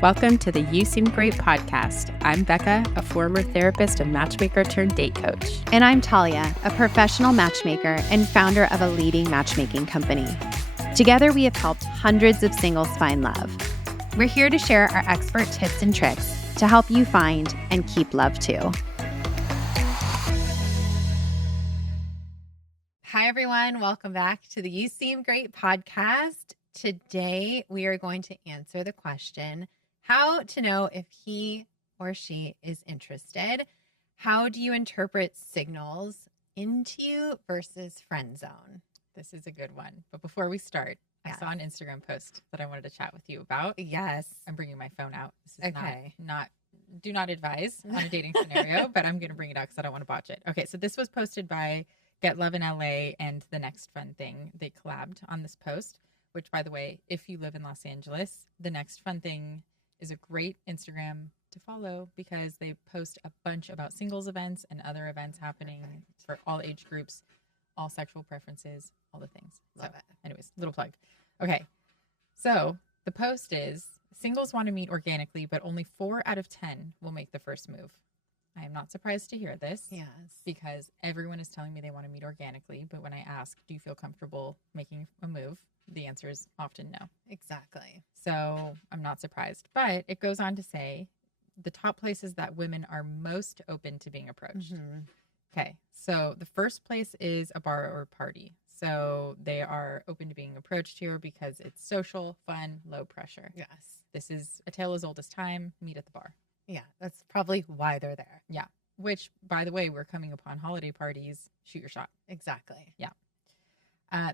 Welcome to the You Seem Great podcast. I'm Becca, a former therapist and matchmaker turned date coach. And I'm Talia, a professional matchmaker and founder of a leading matchmaking company. Together, we have helped hundreds of singles find love. We're here to share our expert tips and tricks to help you find and keep love too. Hi, everyone. Welcome back to the You Seem Great podcast. Today, we are going to answer the question, how to know if he or she is interested. How do you interpret signals into you versus friend zone? This is a good one. But before we start, I saw an Instagram post that I wanted to chat with you about. Yes. I'm bringing my phone out. This is okay. Do not advise on a dating scenario, but I'm going to bring it out because I don't want to botch it. Okay, so this was posted by Get Love in LA and The Next Fun Thing. They collabed on this post, which, by the way, if you live in Los Angeles, The Next Fun Thing is a great Instagram to follow because they post a bunch about singles events and other events happening for all age groups, all sexual preferences, all the things. Love it. Anyways, little plug. Okay. So the post is singles want to meet organically, but only 4 out of 10 will make the first move. I am not surprised to hear this. Yes. Because everyone is telling me they want to meet organically. But when I ask, do you feel comfortable making a move? The answer is often no. Exactly. So I'm not surprised. But it goes on to say the top places that women are most open to being approached. Mm-hmm. Okay. So the first place is a bar or party. So they are open to being approached here because it's social, fun, low pressure. Yes. This is a tale as old as time. Meet at the bar. Yeah, that's probably why they're there. Yeah. Which, by the way, we're coming upon holiday parties. Shoot your shot. Exactly. Yeah.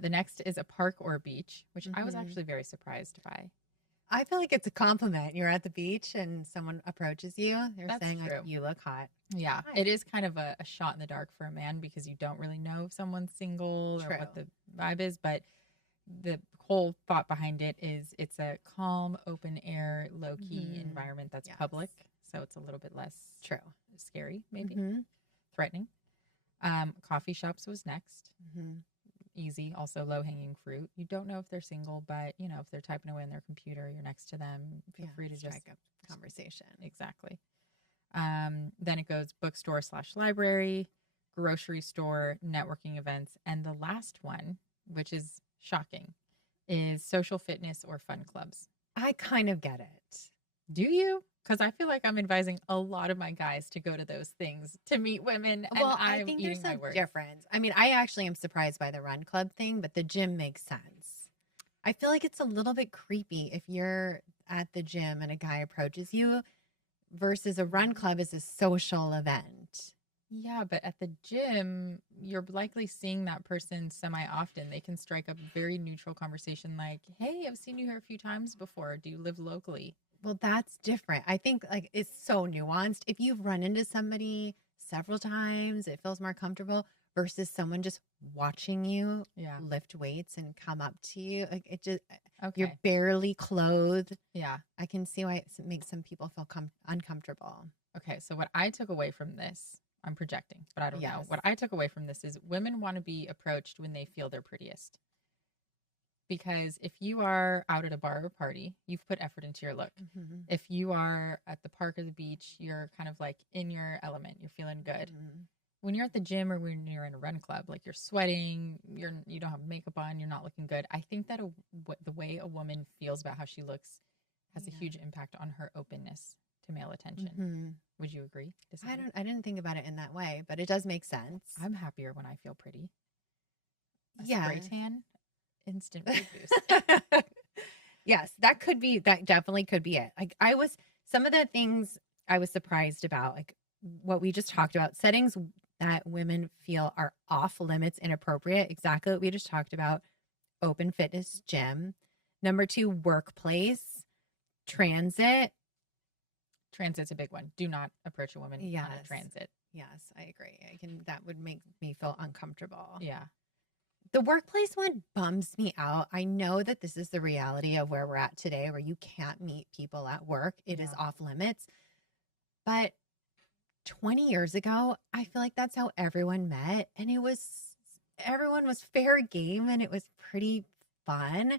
The next is a park or beach, which I was actually very surprised by. I feel like it's a compliment. You're at the beach and someone approaches you. They're That's saying, true. like, you look hot. Yeah. Hi. It is kind of a shot in the dark for a man because you don't really know if someone's single or what the vibe is. But the whole thought behind it is it's a calm, open air, low key environment that's public. So it's a little bit less scary, maybe threatening. Coffee shops was next. Easy, also low hanging fruit. You don't know if they're single, but you know, if they're typing away on their computer, you're next to them. Feel free to strike up conversation. Exactly. Then it goes bookstore / library, grocery store, networking events, and the last one, which is shocking, is social fitness or fun clubs. I kind of get it. Do you? Because I feel like I'm advising a lot of my guys to go to those things to meet women. Well, and I think there's a difference. I mean, I actually am surprised by the run club thing, but the gym makes sense. I feel like it's a little bit creepy if you're at the gym and a guy approaches you versus a run club is a social event. Yeah, but at the gym, you're likely seeing that person semi-often. They can strike up a very neutral conversation like, hey, I've seen you here a few times before. Do you live locally? Well, that's different. I think like it's so nuanced. If you've run into somebody several times, it feels more comfortable versus someone just watching you lift weights and come up to you. Like it just, you're barely clothed. Yeah. I can see why it makes some people feel uncomfortable. Okay. So what I took away from this, I'm projecting, but I don't know. What I took away from this is women want to be approached when they feel their prettiest. Because if you are out at a bar or party, you've put effort into your look. If you are at the park or the beach, you're kind of like in your element. You're feeling good. When you're at the gym or when you're in a run club, like you're sweating, you don't have makeup on, you're not looking good. I think that the way a woman feels about how she looks has a huge impact on her openness to male attention. Would you agree? Disagree? I didn't think about it in that way, but it does make sense. I'm happier when I feel pretty. Spray tan. Instant mood boost. Yes, that definitely could be it. Like some of the things I was surprised about, like what we just talked about, settings that women feel are off limits, inappropriate. Exactly what we just talked about. Open fitness gym. Number 2, workplace, transit. Transit's a big one. Do not approach a woman on a transit. Yes, I agree. That would make me feel uncomfortable. Yeah. The workplace one bums me out. I know that this is the reality of where we're at today, where you can't meet people at work. It is off limits. But 20 years ago, I feel like that's how everyone met. And everyone was fair game and it was pretty fun.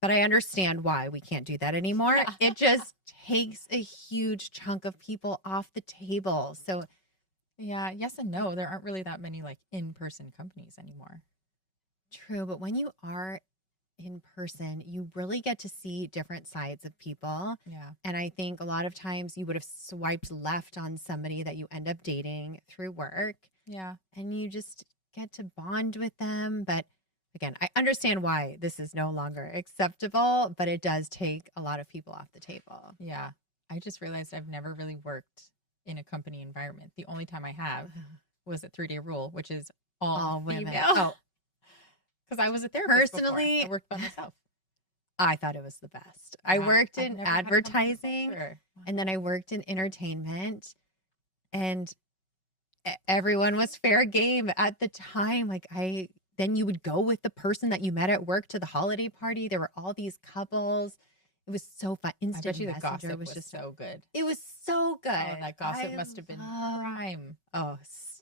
but I understand why we can't do that anymore. Yeah. It just takes a huge chunk of people off the table. So Yeah, yes and no. There aren't really that many like in-person companies anymore. true, but when you are in person, you really get to see different sides of people. Yeah. And I think a lot of times you would have swiped left on somebody that you end up dating through work. Yeah. And you just get to bond with them. But again, I understand why this is no longer acceptable, but it does take a lot of people off the table. Yeah. I just realized I've never really worked in a company environment. The only time I have was at 3-Day Rule, which is all women. female. Oh, because I was a therapist personally, before. I worked by myself. I thought it was the best. I Wow. worked I've in never had company advertising culture. and then I worked in entertainment, and everyone was fair game at the time. Like then you would go with the person that you met at work to the holiday party. There were all these couples. It was so fun. I Instant bet you the Messenger gossip was was just so good. It was so good. Oh, that gossip I must have been love- prime. Oh,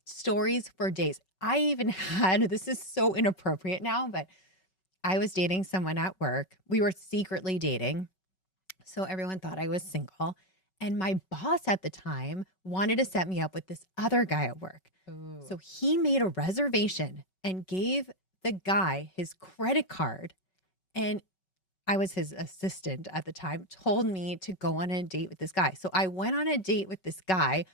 stories for days. I even had, this is so inappropriate now, but I was dating someone at work. We were secretly dating. So everyone thought I was single. And my boss at the time wanted to set me up with this other guy at work. Ooh. So he made a reservation and gave the guy his credit card. And I was his assistant at the time, told me to go on a date with this guy. So I went on a date with this guy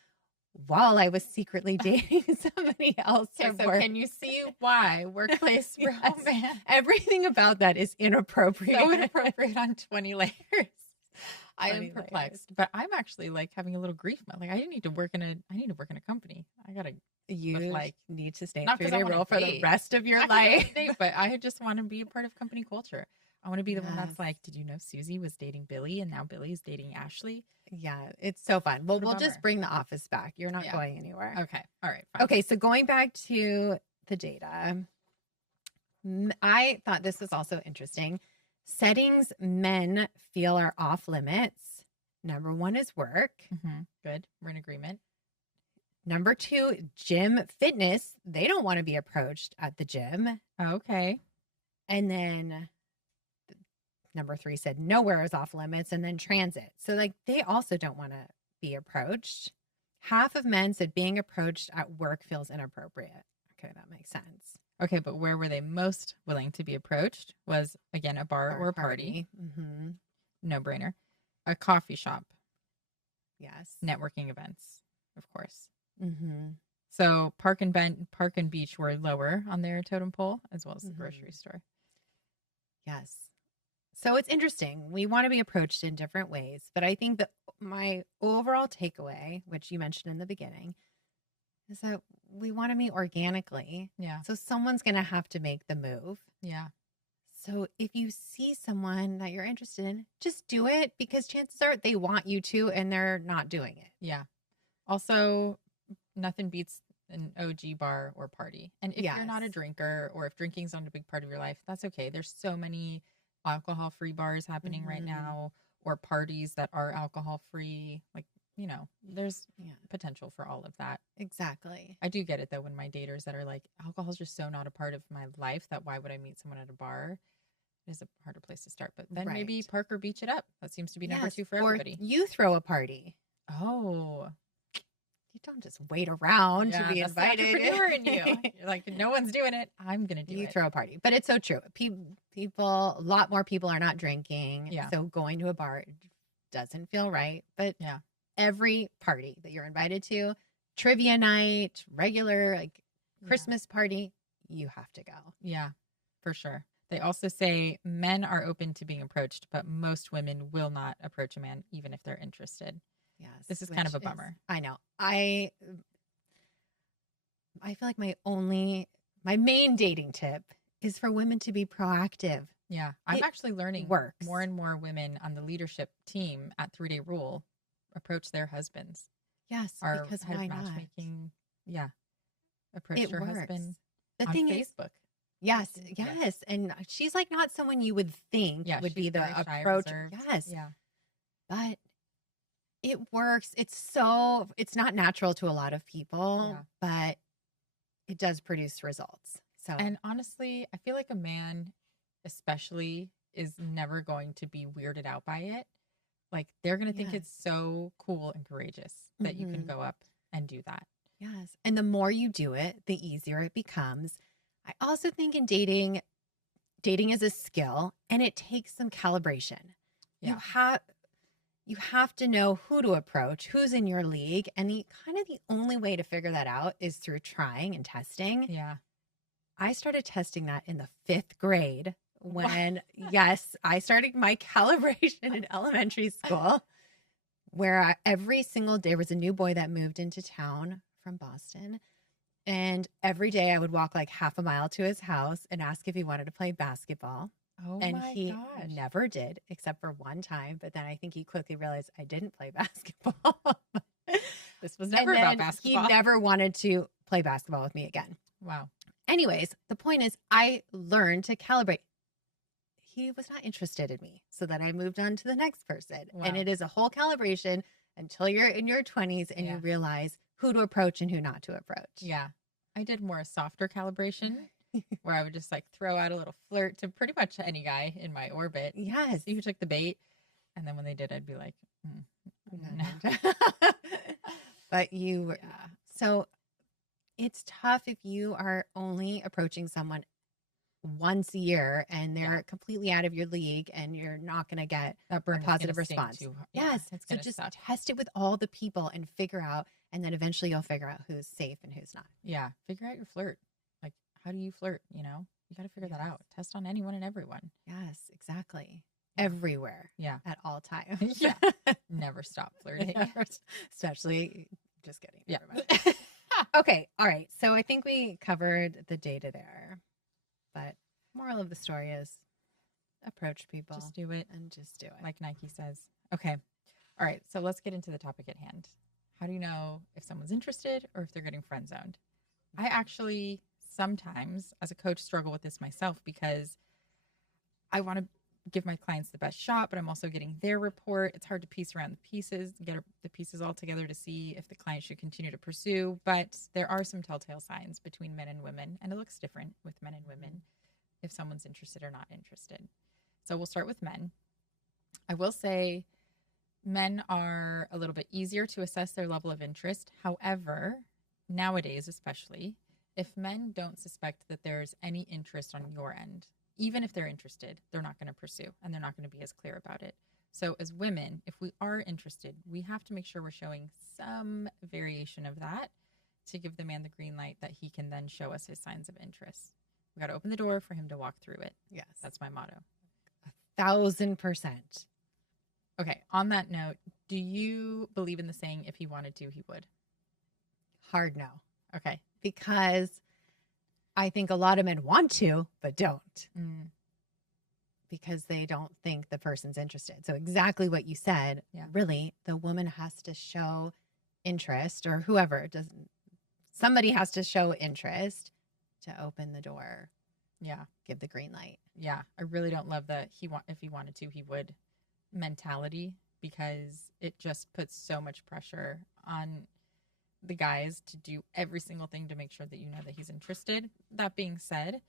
while I was secretly dating somebody else. Okay, at so work. can you see why workplace Yes. romance Everything about that is inappropriate. so inappropriate on 20 layers? I 20 am perplexed, but I'm actually like having a little grief. Like I need to work in a company. I gotta You like need to stay in not 'cause I 3-Day wanna Rule for the date. rest of your not 'cause I wanna life. date, but I just want to be a part of company culture. I want to be the one that's Yes. like, did you know Susie was dating Billy and now Billy is dating Ashley? Yeah, it's so fun. Well, What a we'll just bummer. bring the office back. You're not Yeah. going anywhere. Okay, all right, fine. Okay, so going back to the data, I thought this was also interesting. Settings men feel are off limits. Number 1 is work. Good, we're in agreement. Number 2, gym fitness. They don't want to be approached at the gym. Okay, And then number 3 said nowhere is off limits. And then transit. So like they also don't want to be approached. Half of men said being approached at work feels inappropriate. Okay, that makes sense. okay, but where were they most willing to be approached? Was again a bar or a party. Mm-hmm. No brainer. A coffee shop, Yes. networking events, of course. Mm-hmm. So park and beach were lower on their totem pole, as well as the grocery store. Yes. So it's interesting. We want to be approached in different ways, but I think that my overall takeaway, which you mentioned in the beginning, is that we want to meet organically. Yeah, So someone's going to have to make the move. yeah, So if you see someone that you're interested in, just do it, because chances are they want you to and they're not doing it. yeah. Also, nothing beats an OG bar or party. And if you're not a Yes. drinker, or if drinking's not a big part of your life, that's okay. There's so many alcohol-free bars happening right Mhm. now, or parties that are alcohol-free. Like, there's Yeah, potential for all of that. exactly. I do get it though when my daters that are like, alcohol's just so not a part of my life that why would I meet someone at a bar? It is a harder place to start. But then maybe Right. park or beach it up. That seems to be number Yes, 2 for or everybody. you throw a party. Oh, You don't just wait around yeah, to be that's the invited. entrepreneur in you. You're like, no one's doing it. I'm gonna do You it. throw a party. But it's so true. People, a lot more people are not drinking. Yeah. So going to a bar doesn't feel right. But Yeah. every party that you're invited to, trivia night, regular like Yeah. Christmas party, you have to go. Yeah, for sure. They also say men are open to being approached, but most women will not approach a man even if they're interested. Yes. This is kind of which a bummer. I know. I feel like my main dating tip is for women to be proactive. Yeah, I'm It actually learning works. more and more women on the leadership team at 3-Day Rule approach their husbands. Yes, Our because head why of not? matchmaking, approached It her works. husband The on thing is, Facebook. yes, Yeah. yes, and she's like not someone you would think Yeah, would be she's the very shy, approach. reserved. Yes, Yeah, but it works. It's not natural to a lot of people, Yeah. but it does produce results. So and honestly, I feel like a man, especially is never going to be weirded out by it. Like they're going to think it's so cool and courageous that you can go up and do that. Yes. And the more you do it, the easier it becomes. I also think in dating is a skill and it takes some calibration. Yeah. You have to know who to approach, who's in your league. And the only way to figure that out is through trying and testing. Yeah. I started testing that in the 5th grade when, yes, I started my calibration in elementary school where every single day there was a new boy that moved into town from Boston. And every day I would walk like half a mile to his house and ask if he wanted to play basketball. Oh and my he gosh. never did, except for one time. But then I think he quickly realized I didn't play basketball. This was never about basketball. He never wanted to play basketball with me again. Wow. Anyways, the point is I learned to calibrate. He was not interested in me. So then I moved on to the next person. Wow. And it is a whole calibration until you're in your 20s and you realize who to approach and who not to approach. Yeah. I did more a softer calibration where I would just like throw out a little flirt to pretty much any guy in my orbit. Yes. See who took the bait. And then when they did, I'd be like, no. But so it's tough if you are only approaching someone once a year and they're completely out of your league and you're not going to get a positive response. Yes. So just test it with all the people and figure out, and then eventually you'll figure out who's safe and who's not. Yeah. Figure out your flirt. Like, how do you flirt? You got to figure that out. Test on anyone and everyone. Yes, exactly. Everywhere. Yeah. At all times. Yeah. Never stop flirting. Especially, just kidding. Yeah. Okay. All right. So I think we covered the data there, but moral of the story is approach people. Just do it. And just do it. Like Nike says. Okay. All right. So let's get into the topic at hand. How do you know if someone's interested or if they're getting friend zoned? I actually sometimes as a coach struggle with this myself because I want to give my clients the best shot, but I'm also getting their report. It's hard to piece around the pieces, get the pieces all together to see if the client should continue to pursue. But there are some telltale signs between men and women, and it looks different with men and women if someone's interested or not interested. So we'll start with men. I will say men are a little bit easier to assess their level of interest. However, nowadays especially, if men don't suspect that there's any interest on your end, even if they're interested, they're not going to pursue and they're not going to be as clear about it. So as women, if we are interested, we have to make sure we're showing some variation of that to give the man the green light that he can then show us his signs of interest. We got to open the door for him to walk through it. Yes. That's my motto. 1,000%. Okay. On that note, do you believe in the saying, if he wanted to, he would? Hard no. Okay. Because I think a lot of men want to, but don't. Because they don't think the person's interested. So exactly what you said, really, the woman has to show interest, or whoever doesn't, somebody has to show interest to open the door. Yeah. Give the green light. Yeah. I really don't love the if he wanted to, he would mentality, because it just puts so much pressure on the guys to do every single thing to make sure that you know that he's interested. That being said,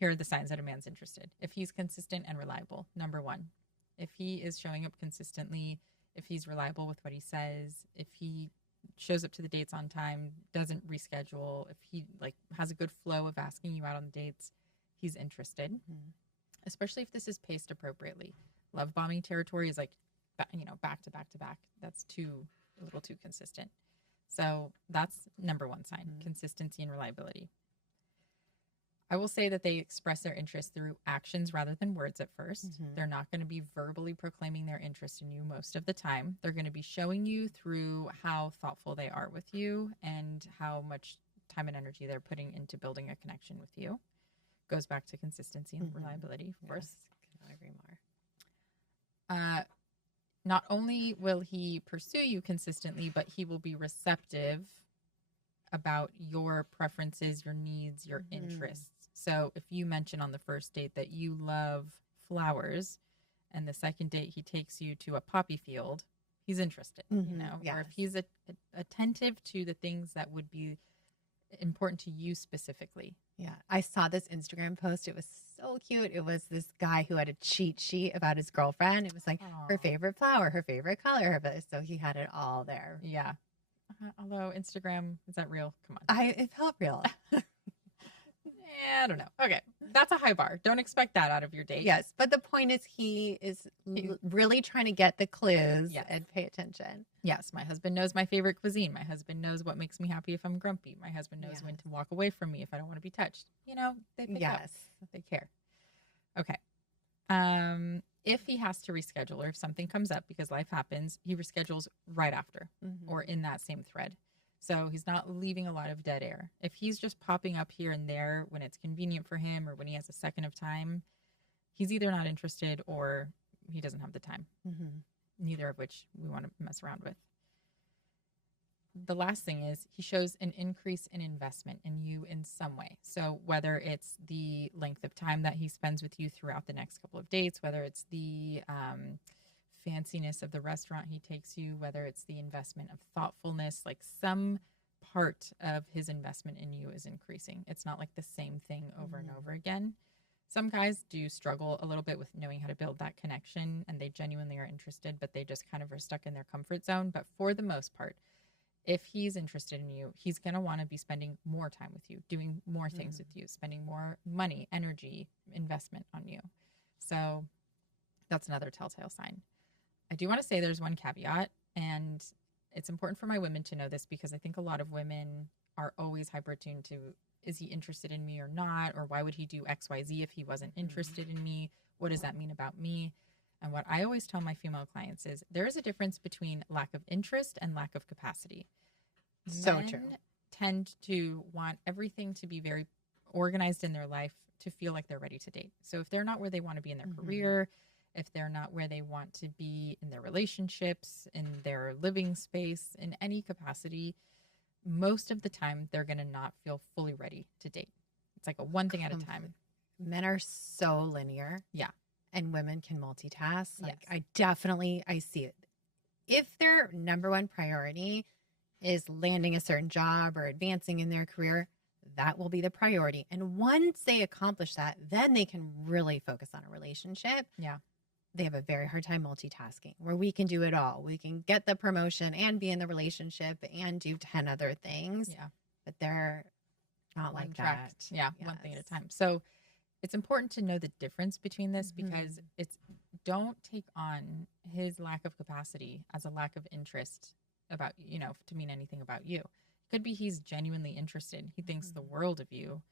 here are the signs that a man's interested. If he's consistent and reliable, number one. If he is showing up consistently, if he's reliable with what he says, if he shows up to the dates on time, doesn't reschedule, if he has a good flow of asking you out on dates, he's interested. Especially if this is paced appropriately. Love bombing territory is back to back to back. That's a little too consistent. So that's number one sign, consistency and reliability. I will say that they express their interest through actions rather than words at first. They're not going to be verbally proclaiming their interest in you most of the time. They're going to be showing you through how thoughtful they are with you and how much time and energy they're putting into building a connection with you. Goes back to consistency and reliability, of course. Cannot agree more. Not only will he pursue you consistently, but he will be receptive about your preferences, your needs, your interests. So if you mention on the first date that you love flowers and the second date he takes you to a poppy field, he's interested, Or if he's attentive to the things that would be important to you specifically. Yeah. I saw this Instagram post. It was so cute. It was this guy who had a cheat sheet about his girlfriend. It was like her favorite flower, her favorite color. So he had it all there. Yeah. Although Instagram, is that real? Come on. It felt real. I don't know. Okay. That's a high bar. Don't expect that out of your date. Yes. But the point is he is really trying to get the clues and pay attention. Yes. My husband knows my favorite cuisine. My husband knows what makes me happy if I'm grumpy. My husband knows when to walk away from me if I don't want to be touched. You know, they pick up. They care. Okay. If he has to reschedule or if something comes up because life happens, he reschedules right after or in that same thread. So he's not leaving a lot of dead air. If he's just popping up here and there when it's convenient for him or when he has a second of time, he's either not interested or he doesn't have the time. Neither of which we want to mess around with. The last thing is he shows an increase in investment in you in some way. So whether it's the length of time that he spends with you throughout the next couple of dates, whether it's the fanciness of the restaurant he takes you, whether it's the investment of thoughtfulness, like some part of his investment in you is increasing. It's not like the same thing over and over again. Some guys do struggle a little bit with knowing how to build that connection and they genuinely are interested, but they just kind of are stuck in their comfort zone. But for the most part, if he's interested in you, he's going to want to be spending more time with you, doing more things with you, spending more money, energy, investment on you. So that's another telltale sign. I do want to say there's one caveat, and it's important for my women to know this because I think a lot of women are always hyper-tuned to, is he interested in me or not? Or why would he do X, Y, Z if he wasn't interested in me? What does that mean about me? And what I always tell my female clients is there is a difference between lack of interest and lack of capacity. So Men true. Tend to want everything to be very organized in their life to feel like they're ready to date. So if they're not where they want to be in their career, if they're not where they want to be in their relationships, in their living space, in any capacity, most of the time they're going to not feel fully ready to date. It's like a one thing at a time. Men are so linear. Yeah. And women can multitask. Like I see it. If their number one priority is landing a certain job or advancing in their career, that will be the priority. And once they accomplish that, then they can really focus on a relationship. Yeah. They have a very hard time multitasking where we can do it all. We can get the promotion and be in the relationship and do 10 other things. Yeah. But they're not like that. Yeah. One thing at a time. So it's important to know the difference between this because don't take on his lack of capacity as a lack of interest about, to mean anything about you. It could be he's genuinely interested. He thinks the world of you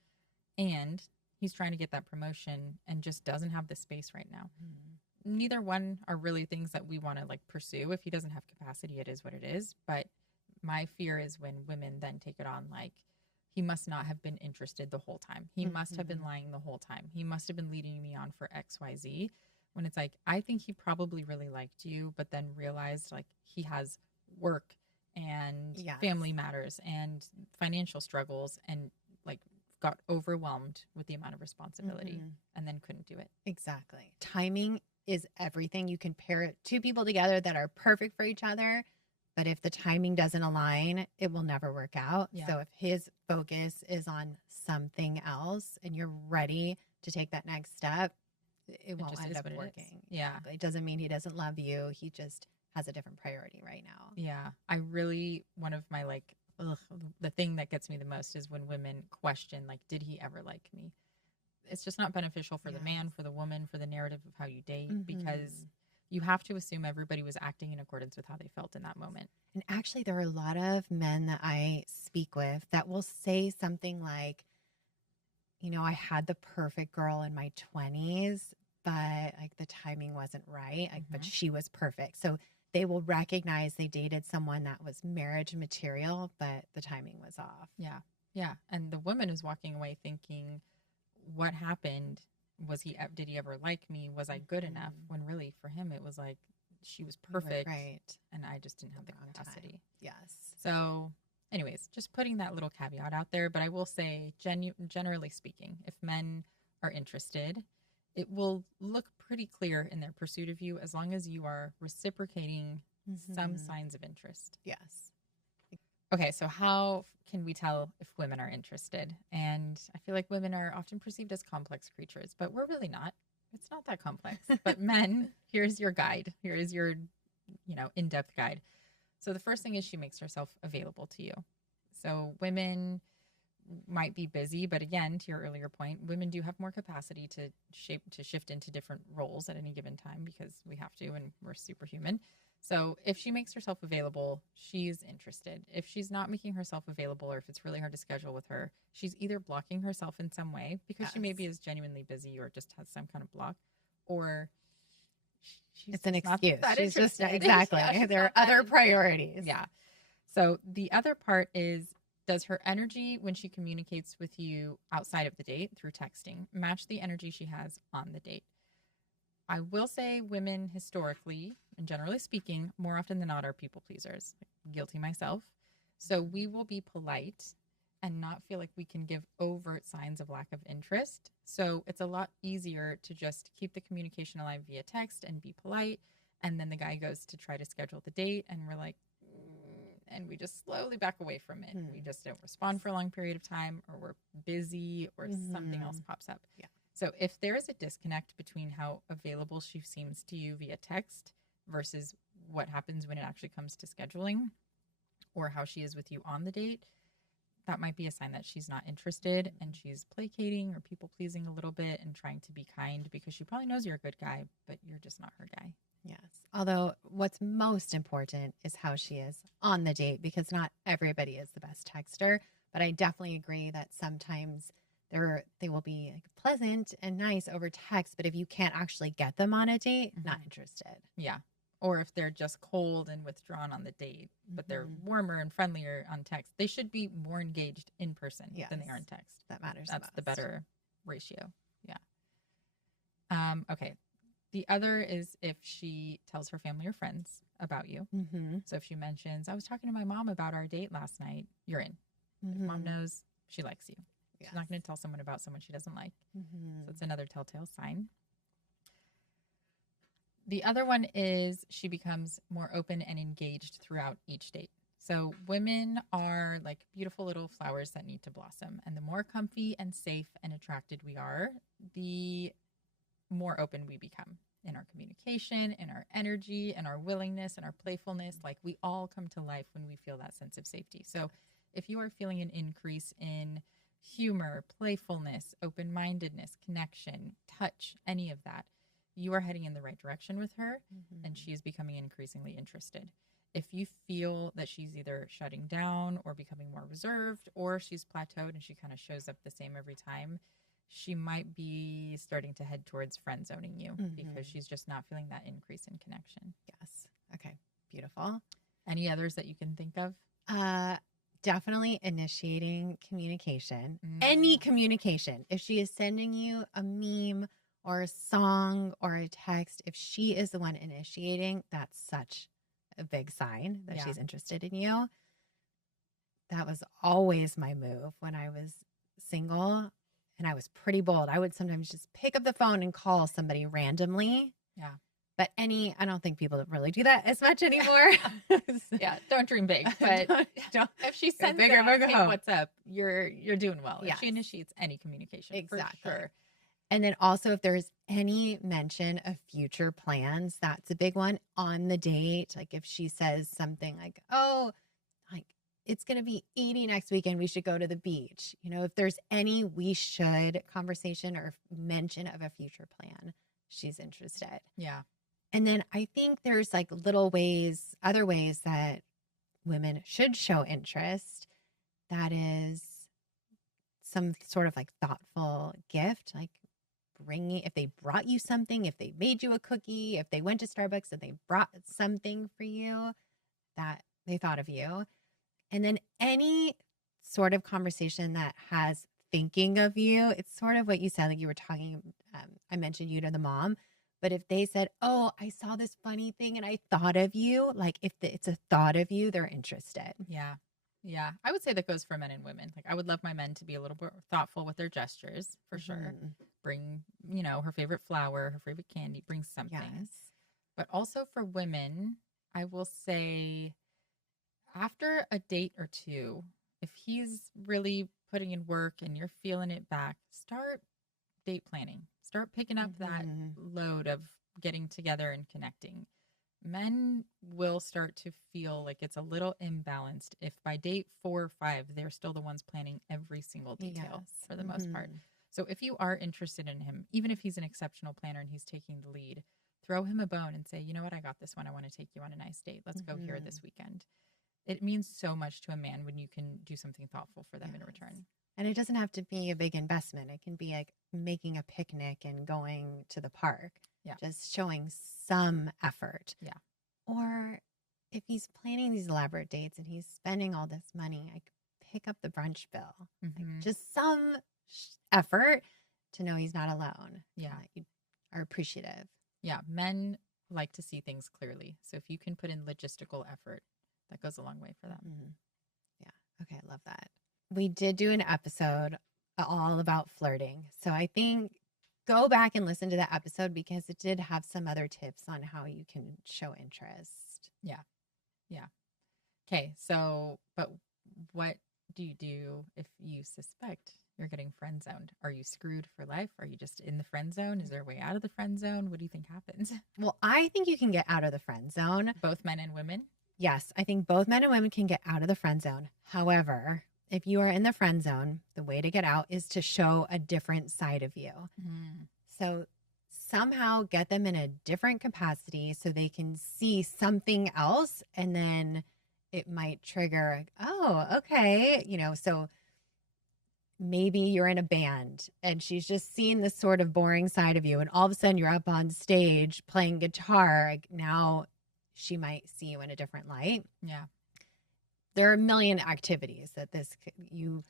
and he's trying to get that promotion and just doesn't have the space right now. Neither one are really things that we want to pursue. If he doesn't have capacity, it is what it is. But my fear is when women then take it on he must not have been interested the whole time. He must have been lying the whole time. He must have been leading me on for X, Y, Z. When it's I think he probably really liked you, but then realized he has work and family matters and financial struggles and got overwhelmed with the amount of responsibility and then couldn't do it. Exactly. Timing is everything. You can pair two people together that are perfect for each other, but if the timing doesn't align, it will never work out. Yeah. So if his focus is on something else and you're ready to take that next step, it won't end up working. Yeah. Exactly. It doesn't mean he doesn't love you. He just has a different priority right now. Yeah. One of my the thing that gets me the most is when women question, did he ever like me? It's just not beneficial for the man, for the woman, for the narrative of how you date, because you have to assume everybody was acting in accordance with how they felt in that moment. And actually, there are a lot of men that I speak with that will say something like, I had the perfect girl in my 20s, but the timing wasn't right. But she was perfect. So they will recognize they dated someone that was marriage material, but the timing was off. Yeah. Yeah. And the woman is walking away thinking, what happened? Did he ever like me? Was I good enough? When really for him, it was she was perfect. Right. And I just didn't have the capacity. Time. Yes. So anyways, just putting that little caveat out there. But I will say, generally speaking, if men are interested, it will look pretty clear in their pursuit of you as long as you are reciprocating some signs of interest. Yes. Okay, so how can we tell if women are interested? And I feel like women are often perceived as complex creatures, but we're really not. It's not that complex. But men, here's your guide. Here is your, in-depth guide. So the first thing is she makes herself available to you. So women might be busy, but again, to your earlier point, women do have more capacity to shift into different roles at any given time because we have to and we're superhuman. So if she makes herself available, she's interested. If she's not making herself available, or if it's really hard to schedule with her, she's either blocking herself in some way because she maybe is genuinely busy or just has some kind of block, or it's an excuse. She's just exactly. Yeah, there are other priorities. Yeah. So the other part is, does her energy when she communicates with you outside of the date through texting match the energy she has on the date? I will say women historically, and generally speaking, more often than not are people pleasers. Guilty myself. So we will be polite and not feel like we can give overt signs of lack of interest. So it's a lot easier to just keep the communication alive via text and be polite. And then the guy goes to try to schedule the date and we're like, and we just slowly back away from it. We just don't respond for a long period of time, or we're busy, or something else pops up. Yeah. So if there is a disconnect between how available she seems to you via text versus what happens when it actually comes to scheduling, or how she is with you on the date, that might be a sign that she's not interested and she's placating or people pleasing a little bit and trying to be kind because she probably knows you're a good guy, but you're just not her guy. Yes. Although what's most important is how she is on the date, because not everybody is the best texter. But I definitely agree that sometimes they will be like pleasant and nice over text, but if you can't actually get them on a date, not interested. Yeah. Or if they're just cold and withdrawn on the date, but they're warmer and friendlier on text, they should be more engaged in person than they are in text. That matters. That's the better ratio. Yeah. Okay. The other is if she tells her family or friends about you. So if she mentions, I was talking to my mom about our date last night, you're in. If mom knows, she likes you. She's not going to tell someone about someone she doesn't like. So it's another telltale sign. The other one is she becomes more open and engaged throughout each date. So women are like beautiful little flowers that need to blossom. And the more comfy and safe and attracted we are, the more open we become in our communication, in our energy, and our willingness and our playfulness. Like we all come to life when we feel that sense of safety. So if you are feeling an increase in humor, playfulness, open-mindedness, connection, touch, any of that, you are heading in the right direction with her and she is becoming increasingly interested. If you feel that she's either shutting down or becoming more reserved, or she's plateaued and she kind of shows up the same every time, she might be starting to head towards friend zoning you because she's just not feeling that increase in connection. Yes. Okay. Beautiful. Any others that you can think of? Definitely initiating communication. Any communication. If she is sending you a meme or a song or a text, if she is the one initiating, that's such a big sign that she's interested in you. That was always my move when I was single. And I was pretty bold. I would sometimes just pick up the phone and call somebody randomly. Yeah. But I don't think people really do that as much anymore. Yeah. Don't dream big. But don't if she sends bigger, hey, what's up? You're doing well. Yes. If she initiates any communication. Exactly. For sure. And then also if there's any mention of future plans, that's a big one on the date. Like if she says something like, oh, like it's going to be 80 next weekend, we should go to the beach. You know, if there's any we should conversation or mention of a future plan, she's interested. Yeah. And then I think there's like little ways, other ways that women should show interest. That is some sort of like thoughtful gift, like bringing, if they brought you something, if they made you a cookie, if they went to Starbucks and they brought something for you, that they thought of you. And then any sort of conversation that has thinking of you, it's sort of what you said, like you were talking, I mentioned you to the mom, but if they said, oh, I saw this funny thing and I thought of you, like if it's a thought of you, they're interested. Yeah. Yeah. I would say that goes for men and women. Like I would love my men to be a little bit thoughtful with their gestures for sure. Bring, her favorite flower, her favorite candy, bring something. Yes. But also for women, I will say, after a date or two, if he's really putting in work and you're feeling it back, start date planning. Start picking up that load of getting together and connecting. Men will start to feel like it's a little imbalanced if by date 4 or 5, they're still the ones planning every single detail for the most part. So if you are interested in him, even if he's an exceptional planner and he's taking the lead, throw him a bone and say, you know what, I got this one. I want to take you on a nice date. Let's go here this weekend. It means so much to a man when you can do something thoughtful for them in return. And it doesn't have to be a big investment. It can be like making a picnic and going to the park. Yeah. Just showing some effort. Yeah. Or if he's planning these elaborate dates and he's spending all this money, like pick up the brunch bill. Like just some effort to know he's not alone. Yeah. That you are appreciative. Yeah. Men like to see things clearly. So if you can put in logistical effort, that goes a long way for them. Yeah. Okay. I love that. We did do an episode all about flirting. So I think go back and listen to that episode because it did have some other tips on how you can show interest. Yeah. Yeah. Okay. So, but what do you do if you suspect you're getting friend zoned? Are you screwed for life? Are you just in the friend zone? Is there a way out of the friend zone? What do you think happens? Well, I think you can get out of the friend zone. Both men and women? Yes, I think both men and women can get out of the friend zone. However, if you are in the friend zone, the way to get out is to show a different side of you. So somehow get them in a different capacity so they can see something else. And then it might trigger, oh, okay. So maybe you're in a band and she's just seeing this sort of boring side of you. And all of a sudden you're up on stage playing guitar. Like now she might see you in a different light. Yeah. There are a million activities that you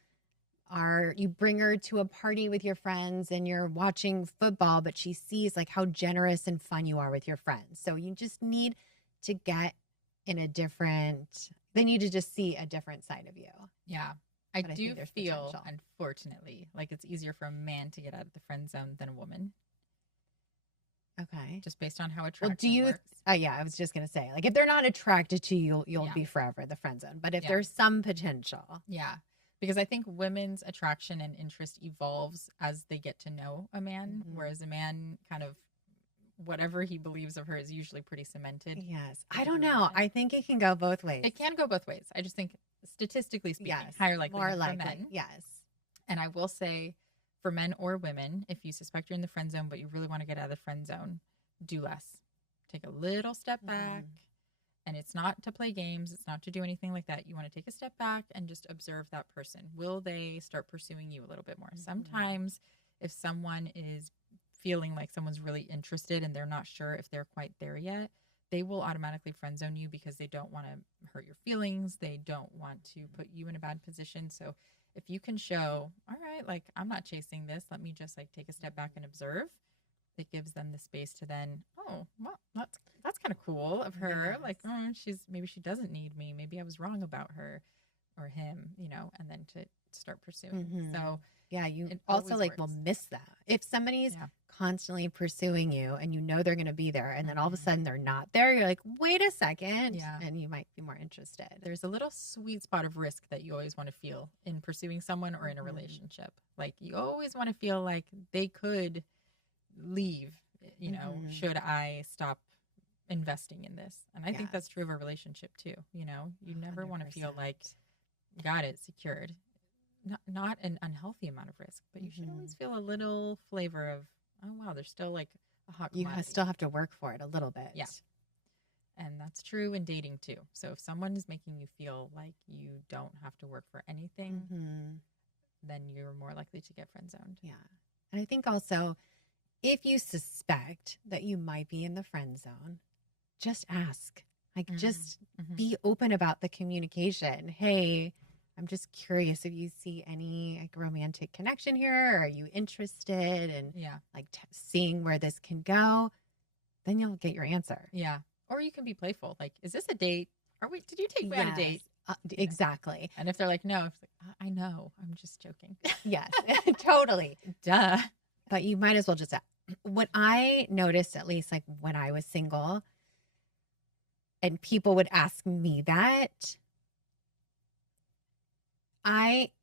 bring her to a party with your friends and you're watching football, but she sees like how generous and fun you are with your friends. So you just need to get in they need to just see a different side of you. Yeah. I do feel, unfortunately, like it's easier for a man to get out of the friend zone than a woman. Okay. Just based on how attractive works. Yeah, I was just going to say, like, if they're not attracted to you, you'll be forever in the friend zone. But if there's some potential. Yeah. Because I think women's attraction and interest evolves as they get to know a man, whereas a man kind of, whatever he believes of her is usually pretty cemented. Yes. I don't know. I think it can go both ways. It can go both ways. I just think statistically speaking, higher likelihood more likely. For men. Yes. And I will say, for men or women, if you suspect you're in the friend zone, but you really want to get out of the friend zone, do less. Take a little step back. And it's not to play games. It's not to do anything like that. You want to take a step back and just observe that person. Will they start pursuing you a little bit more? Sometimes if someone is feeling like someone's really interested and they're not sure if they're quite there yet, they will automatically friend zone you because they don't want to hurt your feelings. They don't want to put you in a bad position. So if you can show, all right, like I'm not chasing this, let me just like take a step back and observe. It gives them the space to then, oh, well, that's kind of cool of her. Yes. Like, maybe she doesn't need me. Maybe I was wrong about her or him, and then to start pursuing. So yeah, you also like will miss that. If somebody's constantly pursuing you and they're going to be there and then all of a sudden they're not there, you're like, wait a second. Yeah. And you might be more interested. There's a little sweet spot of risk that you always want to feel in pursuing someone or in a relationship. Like you always want to feel like they could leave, should I stop investing in this? And I think that's true of a relationship too. You never 100%. Want to feel like got it secured. Not an unhealthy amount of risk, but you should always feel a little flavor of, oh wow, there's still like a hot commodity. You still have to work for it a little bit. Yeah. And that's true in dating too. So if someone is making you feel like you don't have to work for anything, then you're more likely to get friend zoned. Yeah. And I think also, if you suspect that you might be in the friend zone, just ask. Like, just be open about the communication. Hey, I'm just curious if you see any like romantic connection here. Are you interested in like seeing where this can go? Then you'll get your answer. Yeah. Or you can be playful. Like, is this a date? Did you take me on a date? Exactly. And if they're like, no, it's like, I know. I'm just joking. Yes, totally. Duh. But you might as well just, what I noticed, at least like when I was single and people would ask me that,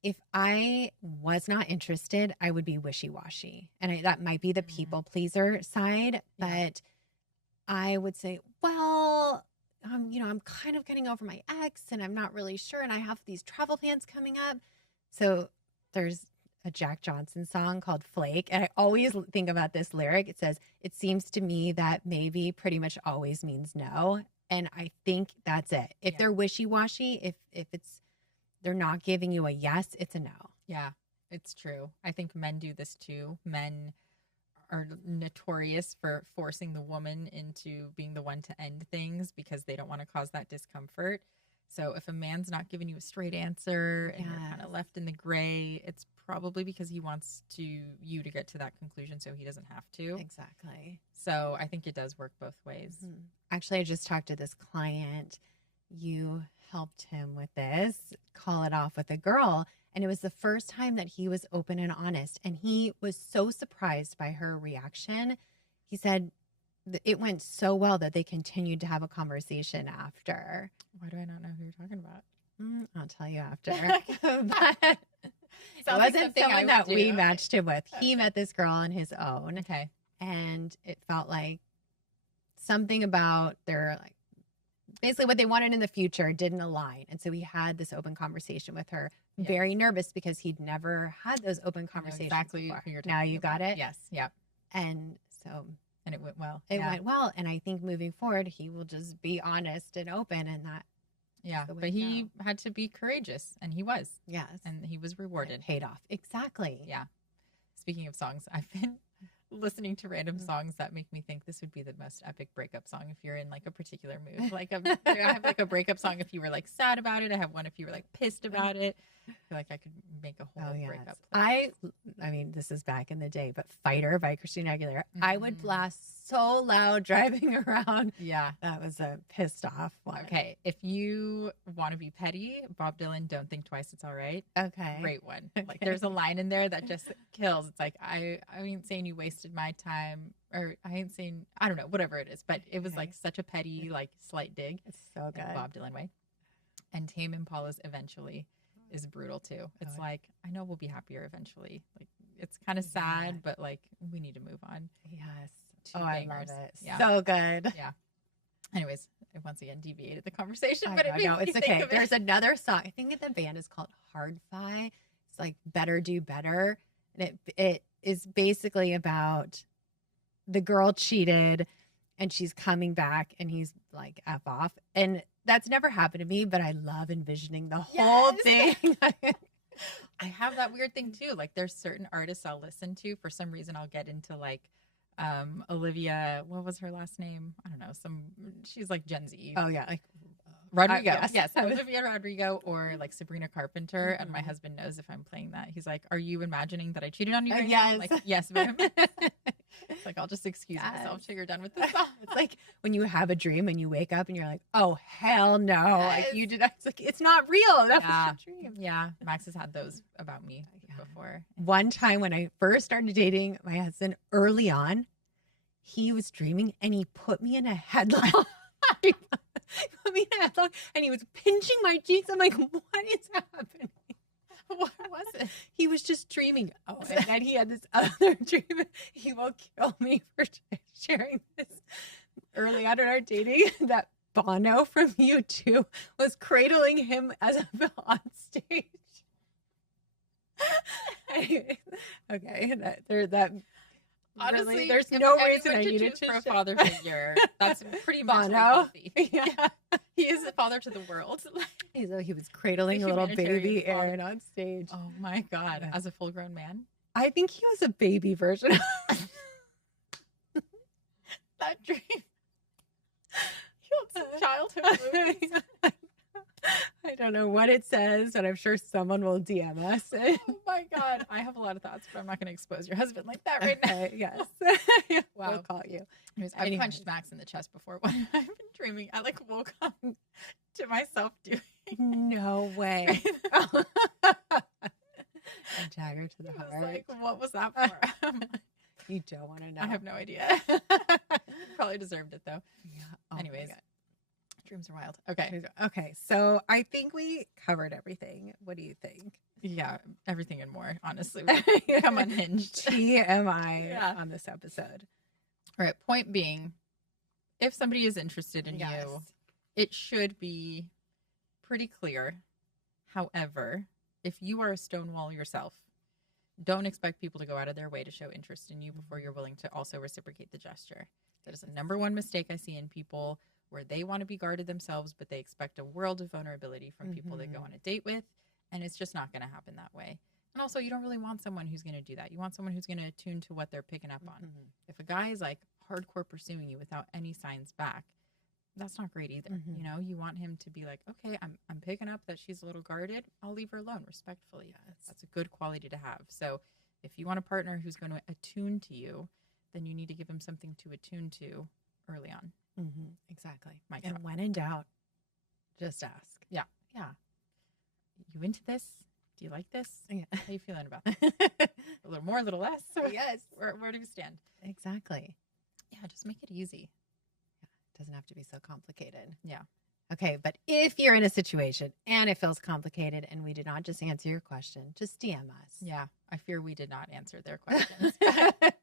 if I was not interested, I would be wishy-washy. And that might be the people pleaser side, but I would say, well, I'm kind of getting over my ex and I'm not really sure. And I have these travel plans coming up. So there's a Jack Johnson song called Flake. And I always think about this lyric. It says, it seems to me that maybe pretty much always means no. And I think that's it. If they're wishy-washy, if they're not giving you a yes, it's a no. Yeah, it's true. I think men do this too. Men are notorious for forcing the woman into being the one to end things because they don't want to cause that discomfort. So if a man's not giving you a straight answer and you're kind of left in the gray, it's probably because he wants you to get to that conclusion so he doesn't have to. Exactly. So I think it does work both ways. Mm-hmm. Actually, I just talked to this client. You helped him with this, call it off with a girl. And it was the first time that he was open and honest. And he was so surprised by her reaction. He said it went so well that they continued to have a conversation after. Why do I not know who you're talking about? I'll tell you after. But it wasn't someone that we matched him with. He met this girl on his own. Okay. And it felt like something about their, like, basically what they wanted in the future didn't align. And so he had this open conversation with her, very nervous because he'd never had those open conversations before. Now you got it? Yes. Yeah. And so... And it went well. It went well. And I think moving forward, he will just be honest and open, and that. Yeah. But he had to be courageous, and he was. Yes. And he was rewarded. It paid off. Exactly. Yeah. Speaking of songs, I've been listening to random songs that make me think this would be the most epic breakup song if you're in like a particular mood. Like I have like a breakup song if you were like sad about it. I have one if you were like pissed about it. I feel like I could make a whole breakup playlist. I mean, this is back in the day, but Fighter by Christina Aguilera, I would blast so loud driving around. Yeah. That was a pissed off one. Okay. If you want to be petty, Bob Dylan, Don't Think Twice, It's All Right. Okay. Great one. Like there's a line in there that just kills. It's like, I ain't saying you wasted my time, or I ain't saying, I don't know, whatever it is, but it was like such a petty, like slight dig. It's so good. Bob Dylan way. And Tame Impala's Eventually is brutal too. It's like, I know we'll be happier eventually. Like it's kind of sad, but like we need to move on. Yes. I love it. Yeah. So good. Yeah. Anyways, I once again deviated the conversation, but it's okay. There's another song. I think the band is called Hard Fi. It's like Better Do Better. And it is basically about the girl cheated and she's coming back and he's like F off. And that's never happened to me, but I love envisioning the whole thing. I have that weird thing too. Like there's certain artists I'll listen to. For some reason I'll get into like Olivia, what was her last name? I don't know. She's like Gen Z. Oh yeah. Like Rodrigo. Yes. Olivia Rodrigo or like Sabrina Carpenter. And my husband knows if I'm playing that. He's like, are you imagining that I cheated on you? Right now? I'm like, yes, babe. It's like, I'll just excuse myself till you're done with this song. It's like when you have a dream and you wake up and you're like, oh, hell no. Like you did. It's like, it's not real. That was a dream. Yeah. Max has had those about me before. One time when I first started dating my husband early on, he was dreaming and he put me in a headlock. Put me in a headlock and he was pinching my cheeks. I'm like, what is happening? What was it? He was just dreaming. Oh, and then he had this other dream. He will kill me for sharing this early on in our dating, that Bono from U2 was cradling him as a on stage. Anyway, okay, honestly, really, there's no reason I needed to for a father figure. That's pretty Bono. Yeah. He is the father to the world. He was cradling a little baby Aaron on stage. Oh my God. As a full grown man? I think he was a baby version of that dream. Childhood movies. I don't know what it says, but I'm sure someone will DM us. Oh my God. I have a lot of thoughts, but I'm not going to expose your husband like that right now. Yes. Wow. We'll call you. I've punched Max in the chest before when I've been dreaming. I like woke up to myself doing. No way. Dagger to the heart. Like, what was that for? You don't want to know. I have no idea. Probably deserved it though. Yeah. Oh anyways, Dreams are wild. Okay. Okay. So I think we covered everything. What do you think? Yeah. Everything and more, honestly. Come unhinged. TMI on this episode. All right. Point being, if somebody is interested in you, it should be pretty clear. However, if you are a stonewall yourself, don't expect people to go out of their way to show interest in you before you're willing to also reciprocate the gesture. That is the number one mistake I see in people, where they want to be guarded themselves, but they expect a world of vulnerability from people they go on a date with. And it's just not going to happen that way. And also, you don't really want someone who's going to do that. You want someone who's going to attune to what they're picking up on. If a guy is like hardcore pursuing you without any signs back, that's not great either. You know, you want him to be like, okay, I'm picking up that she's a little guarded. I'll leave her alone respectfully. That's a good quality to have. So if you want a partner who's going to attune to you, then you need to give him something to attune to early on. Exactly. And when in doubt, just ask. Yeah. You into this? Do you like this? Yeah. How are you feeling about this? A little more, a little less? Yes. Where do we stand? Exactly. Yeah, just make it easy. It doesn't have to be so complicated. Yeah. Okay, but if you're in a situation and it feels complicated and we did not just answer your question, just DM us. Yeah, I fear we did not answer their questions.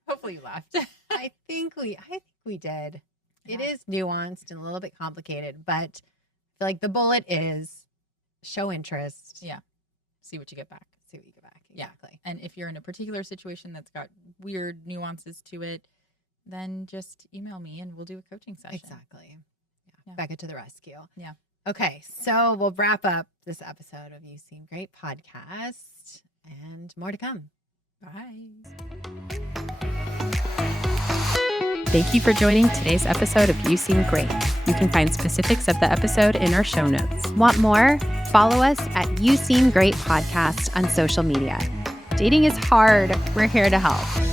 Hopefully you laughed. I think we did. Yeah. It is nuanced and a little bit complicated, but I feel like the bullet is show interest. Yeah. See what you get back. See what you get back. Exactly. Yeah. And if you're in a particular situation that's got weird nuances to it, then just email me and we'll do a coaching session. Exactly. Yeah. Becca to the rescue. Yeah. Okay. So we'll wrap up this episode of You Seem Great podcast and more to come. Bye. Thank you for joining today's episode of You Seem Great. You can find specifics of the episode in our show notes. Want more? Follow us at You Seem Great Podcast on social media. Dating is hard. We're here to help.